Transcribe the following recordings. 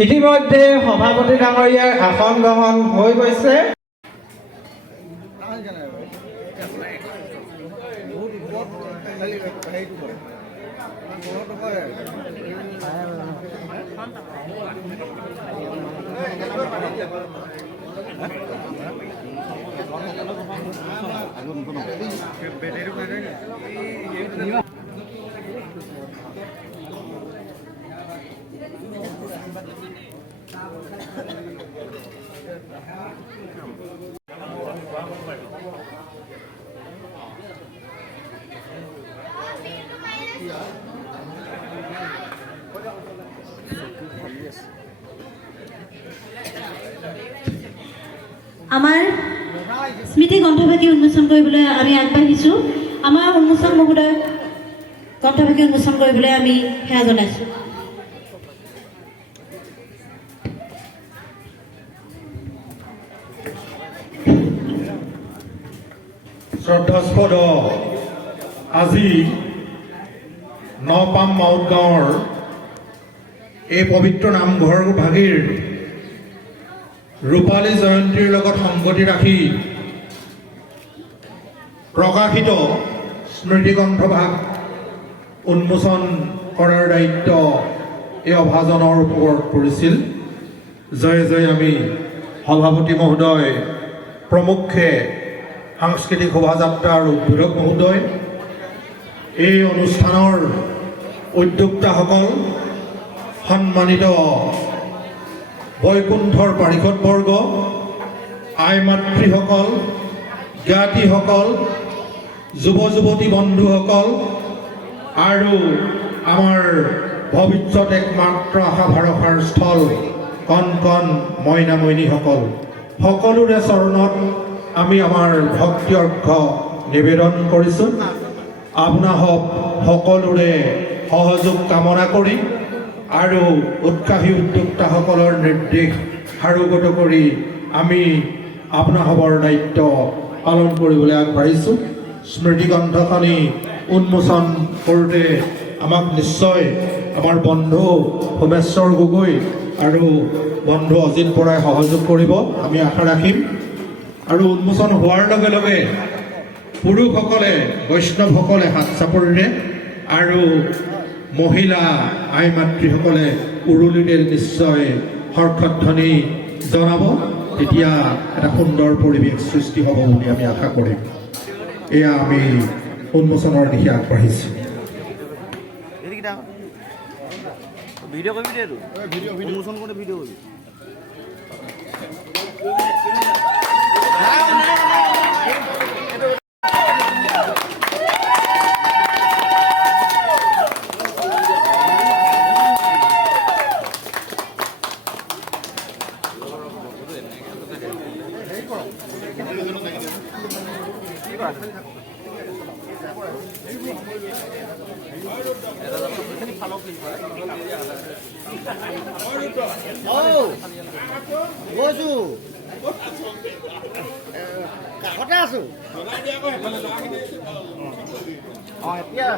ইতিমধ্যে সভাপতি ডাঙৰীয়াৰ আসন গ্ৰহণ হৈ গৈছে। আমাৰ স্মৃতি গ্ৰন্থভাগী উন্মোচন কৰিবলৈ আমি আগবাঢ়িছোঁ। আমাৰ উন্মোচন মহোদয় গ্ৰন্থভাগী উন্মোচন কৰিবলৈ আমি সেৱা জনাইছোঁ। শ্ৰদ্ধাস্পদ আজি নপাম মাউত গাঁৱৰ এই পবিত্ৰ নামঘৰ ভাগিৰ ৰূপালী জয়ন্তীৰ লগত সংগতি ৰাখি প্ৰকাশিত স্মৃতিগ্ৰন্থভাগ উন্মোচন কৰাৰ দায়িত্ব এই অভাজনৰ ওপৰত পৰিছিল। জয় জয় আমি সভাপতি মহোদয় প্ৰমুখ্যে সাংস্কৃতিক শোভাযাত্ৰাৰ উদ্বোধক মহোদয়, এই অনুষ্ঠানৰ উদ্যোক্তাসকল, সন্মানিত বৈকুণ্ঠৰ পাৰিষদবৰ্গ, আই মাতৃসকল, জ্ঞাতিসকল, যুৱ যুৱতী বন্ধুসকল আৰু আমাৰ ভৱিষ্যত একমাত্ৰ আশা ভৰসাৰ স্থল কণ কণ মইনা মইনীসকল, সকলোৰে চৰণত আমি আমাৰ ভক্তি অৰ্ঘ্য নিবেদন কৰিছোঁ। আপোনাসক সকলোৰে সহযোগ কামনা কৰি আৰু উৎসাহী উদ্যোক্তাসকলৰ নিৰ্দেশ সাৰোগত কৰি আমি আপোনাসকৰ দায়িত্ব পালন কৰিবলৈ আগবাঢ়িছোঁ। স্মৃতিগ্ৰন্থখনি উন্মোচন কৰোঁতে আমাক নিশ্চয় আমাৰ বন্ধু সোমেশ্বৰ গগৈ আৰু বন্ধু অজিত বৰাই সহযোগ কৰিব, আমি আশা ৰাখিম। আৰু উন্মোচন হোৱাৰ লগে লগে পুৰুষসকলে বৈষ্ণৱসকলে হাত চাপৰিৰে আৰু মহিলা আই মাতৃসকলে উৰুলিৰে নিশ্চয় হৰ্ষধ্বনি জনাব। তেতিয়া এটা সুন্দৰ পৰিৱেশ সৃষ্টি হ'ব বুলি আমি আশা কৰিম। এয়া আমি উন্মোচনৰ দিশে আগবাঢ়িছোঁ। ভিডিঅ' কৰিবি দে, উন্মোচন কৰোঁতে ভিডিঅ' কৰিবি। কাষতে আছো। এতিয়া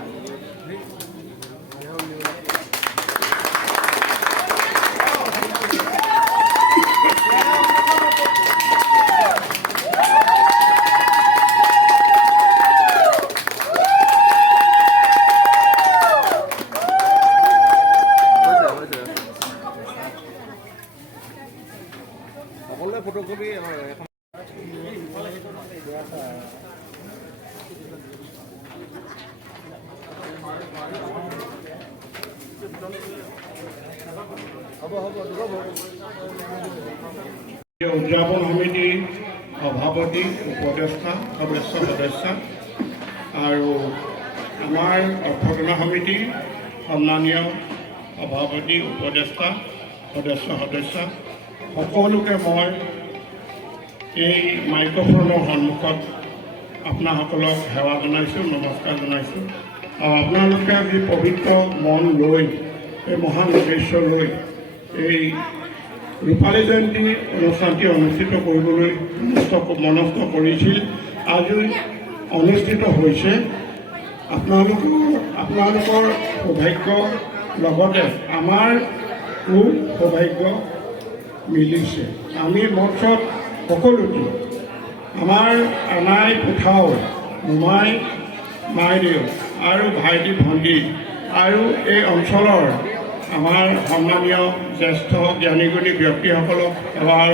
সকলোৱে ফটোকপি উদযাপন সমিতিৰ সভাপতি, উপদেষ্টা, সদস্য আৰু আমাৰ অভ্যৰ্থনা সমিতিৰ সন্মানীয় সভাপতি, উপদেষ্টা, সদস্য সকলোকে মই এই মাইক্ৰফোনৰ সন্মুখত আপোনাসকলক সেৱা জনাইছোঁ, নমস্কাৰ জনাইছোঁ। আৰু আপোনালোকে আজি পবিত্ৰ মন লৈ, এই মহান উদ্দেশ্য লৈ এই ৰূপালী জয়ন্তী অনুষ্ঠানটি অনুষ্ঠিত কৰিবলৈ মনস্থ কৰিছিল। আজি অনুষ্ঠিত হৈছে। আপোনালোকৰ সৌভাগ্য লগতে আমাৰ সৌভাগ্য মিলিছে। আমি মঞ্চত সকলোটি আমাৰ আনাই পুঠাও, মোমাই মাইদেউ আৰু ভাইটি ভণ্টি আৰু এই অঞ্চলৰ আমাৰ সন্মানীয় জ্যেষ্ঠ জ্ঞানীগুণী ব্যক্তিসকলক এবাৰ